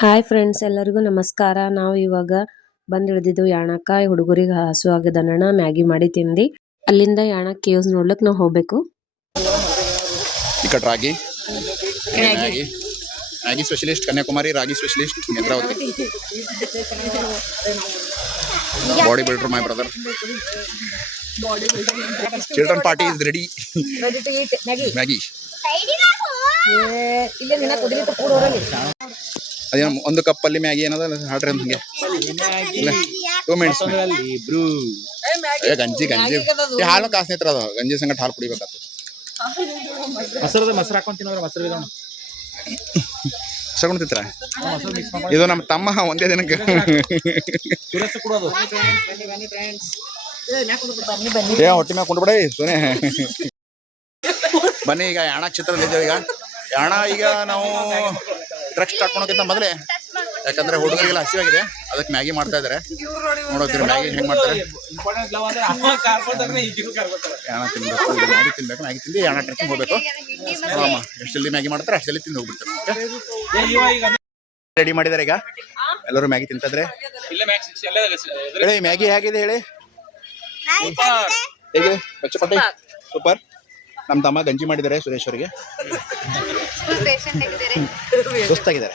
Hi friends, ಎಲ್ಲರಿಗೂ ನಮಸ್ಕಾರ. ನಾವು ಇವಾಗ ಬಂದಿಳಿದಿದ್ದು ಯಾಣಕ್ಕ. ಹುಡುಗರಿಗೆ ಹಸು ಆಗದಣ್ಣ, ಮ್ಯಾಗಿ ಮಾಡಿ ತಿಂದು ಅಲ್ಲಿಂದ ಯಾಣ ಕೇವ್ಸ್ ನೋಡ್ಲಿಕ್ಕೆ ನಾವು ಹೋಗ್ಬೇಕು. ఇక్కడ రాగి మ్యాగీ మ్యాగీ స్పెషలిస్ట్ కన్యాకుమారి రాగి specialist Netravati body builder my brother children party is ready to eat Maggi ಇಲ್ಲೇ ನಿನ್ನ ಕುದಿಲಿಕ್ಕೆ ಕೂಡೋರಲ್ಲಿ ಅದೇನು ಒಂದು ಕಪ್ಪಲ್ಲಿ ಮ್ಯಾಗಿ ಏನದ ಹಾಡ್ರಿ ಹಂಗೆ 2 ಮಿನಿಟ್ಸ್ ಬ್ರೂ ಗಂಜಿ ಗಂಜಿ ಈ ಹಾಲು ಕಾಸು ನಿತ್ರ ಅದು ಗಂಜಿ ಸಂಗಟ ಹಾಲು ಕುಡಿಬೇಕಾಗ್ತದೆ. ಮೊಸರು ಹಾಕೊಂಡು ತಿನ್ನೋದ್ರೆ ಮೊಸರು ಸಗೊಂಡ್ತಿತ್ರ ಇದು ನಮ್ಮ ತಮ್ಮ ಒಂದೇ ದಿನಕ್ಕೆ ಏ ಹೊಟ್ಟೆ ಮ್ಯಾಗ ಕೊಂಡ್ಬಿಡಿ ಸೋನೆ. ಬನ್ನಿ ಈಗ ಯಾಣ ಕ್ಷೇತ್ರದಲ್ಲಿದ್ದೇವೆ. ಯಾಣ ಈಗ ನಾವು ಟ್ರಕ್ ಸ್ಟಾರ್ಟ್ ಮಾಡೋಕ್ಕಿಂತ ಮೊದಲೇ, ಯಾಕಂದ್ರೆ ಹುಡುಗರಿಗೆಲ್ಲ ಹಸಿವಾಗಿದೆ, ಅದಕ್ಕೆ ಮ್ಯಾಗಿ ಮಾಡ್ತಾ ಇದಾರೆ. ನೋಡೋತೀರಿ ಮ್ಯಾಗಿ ಹೆಂಗ್ ಮಾಡ್ತಾರೆ. ಯಾಣ ತಿನ್ಬೇಕು, ಮ್ಯಾಗಿ ತಿನ್ಬೇಕು, ಮ್ಯಾಗಿ ತಿಂದು ಯಾಣ ಟ್ರೆಕ್ಕಿಂಗ್ ಹೋಗ್ಬೇಕು. ಎಷ್ಟು ಜಲ್ದಿ ಮ್ಯಾಗಿ ಮಾಡ್ತಾರೆ ಅಷ್ಟು ಜಲ್ದಿ ತಿಂದು ಹೋಗ್ಬಿಡ್ತಾರೆ. ರೆಡಿ ಮಾಡಿದಾರೆ ಈಗ ಎಲ್ಲರೂ ಮ್ಯಾಗಿ ತಿಂತಿದ್ರೆ. ಹೇಳಿ ಮ್ಯಾಗಿ ಹೇಗಿದೆ ಹೇಳಿ. ಹೇಗೆ ಪಚ್ಚಪಟ್ಟಿ ಸೂಪರ್. ನಮ್ಮ ತಮ್ಮ ಗಂಜಿ ಮಾಡಿದ್ದಾರೆ ಸುರೇಶ್ ಅವರಿಗೆ. ಸುಸ್ತಾಗಿದ್ದಾರೆ.